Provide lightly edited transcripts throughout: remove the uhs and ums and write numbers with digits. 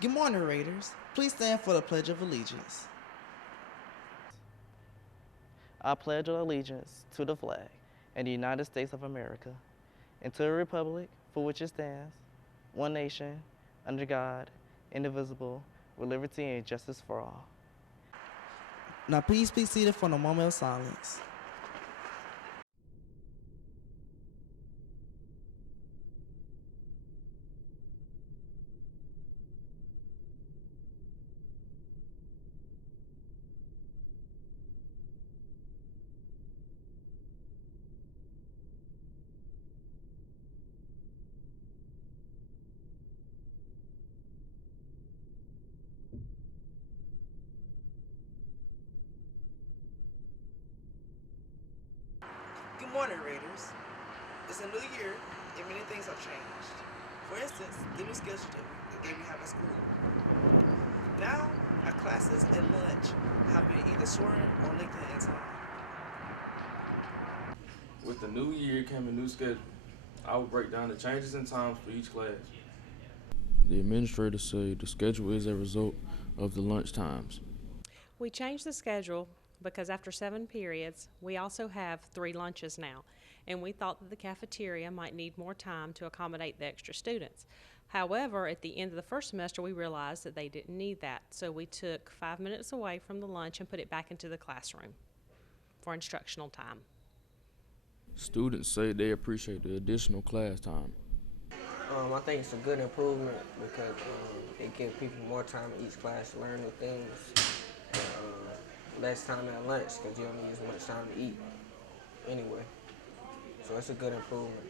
Good morning, Raiders. Please stand for the Pledge of Allegiance. I pledge allegiance to the flag and the United States of America and to the republic for which it stands, one nation, under God, indivisible, with liberty and justice for all. Now please be seated for a moment of silence. Good morning, Raiders. It's a new year and many things have changed. For instance, the new schedule that we have at school. Now, our classes and lunch have been either shortened or lengthened in time. With the new year came a new schedule. I will break down the changes in times for each class. The administrators say the schedule is a result of the lunch times. We changed the schedule because after 7 periods, we also have 3 lunches now, and we thought that the cafeteria might need more time to accommodate the extra students. However, at the end of the first semester, we realized that they didn't need that, so we took 5 minutes away from the lunch and put it back into the classroom for instructional time. Students say they appreciate the additional class time. I think it's a good improvement because it gives people more time in each class to learn new things. Less time at lunch because you don't use much time to eat anyway. So it's a good improvement.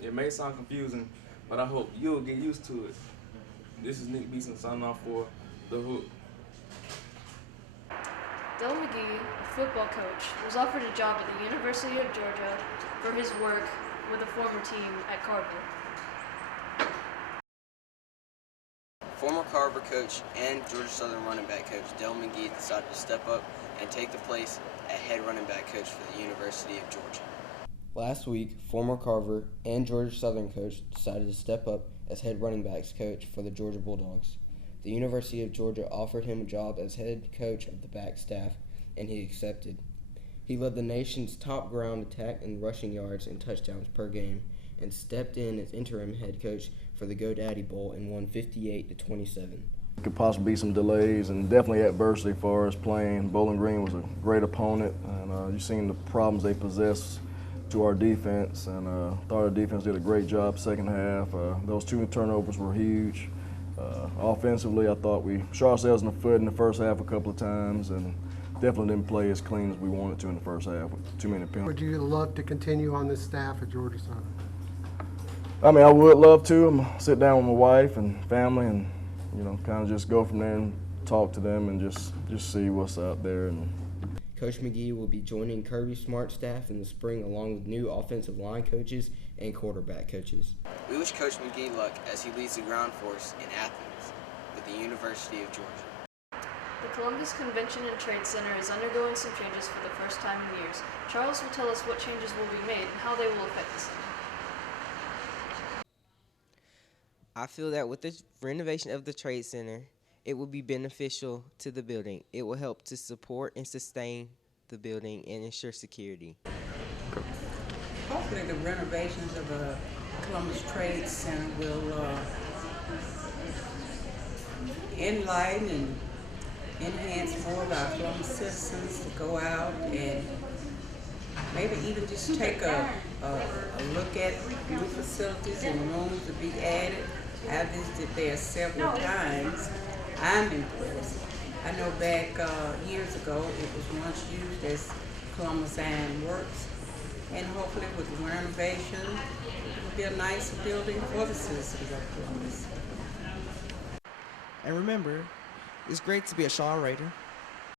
It may sound confusing, but I hope you'll get used to it. This is Nick Beeson signing off for The Hook. Del McGee, a football coach, was offered a job at the University of Georgia for his work with a former team at Carver. Former Carver coach and Georgia Southern running back coach Del McGee decided to step up and take the place at head running back coach for the University of Georgia. Last week, former Carver and Georgia Southern coach decided to step up as head running backs coach for the Georgia Bulldogs. The University of Georgia offered him a job as head coach of the back staff, and he accepted. He led the nation's top ground attack in rushing yards and touchdowns per game, and stepped in as interim head coach for the GoDaddy Bowl and won 58-27. Could possibly be some delays and definitely adversity for us playing. Bowling Green was a great opponent, and you've seen the problems they possess to our defense, and thought our defense did a great job second half. Those 2 turnovers were huge. Offensively, I thought we shot ourselves in the foot in the first half a couple of times, and definitely didn't play as clean as we wanted to in the first half with too many penalties. Would you love to continue on this staff at Georgia Southern? I mean, I would love to. I'm gonna sit down with my wife and family and, kind of just go from there and talk to them and just see what's out there. And Coach McGee will be joining Kirby Smart's staff in the spring along with new offensive line coaches and quarterback coaches. We wish Coach McGee luck as he leads the ground force in Athens with the University of Georgia. The Columbus Convention and Trade Center is undergoing some changes for the first time in years. Charles will tell us what changes will be made and how they will affect the center. I feel that with the renovation of the Trade Center, it will be beneficial to the building. It will help to support and sustain the building and ensure security. Hopefully the renovations of the Columbus Trade Center will enlighten and enhance more of our Columbus citizens to go out and maybe even just take a look at new facilities and rooms to be added. I visited there several times. I'm impressed. I know back years ago it was once used as Columbus Iron Works, and hopefully with the renovation it will be a nice building for the citizens of Columbus. And remember, it's great to be a Shaw Raider.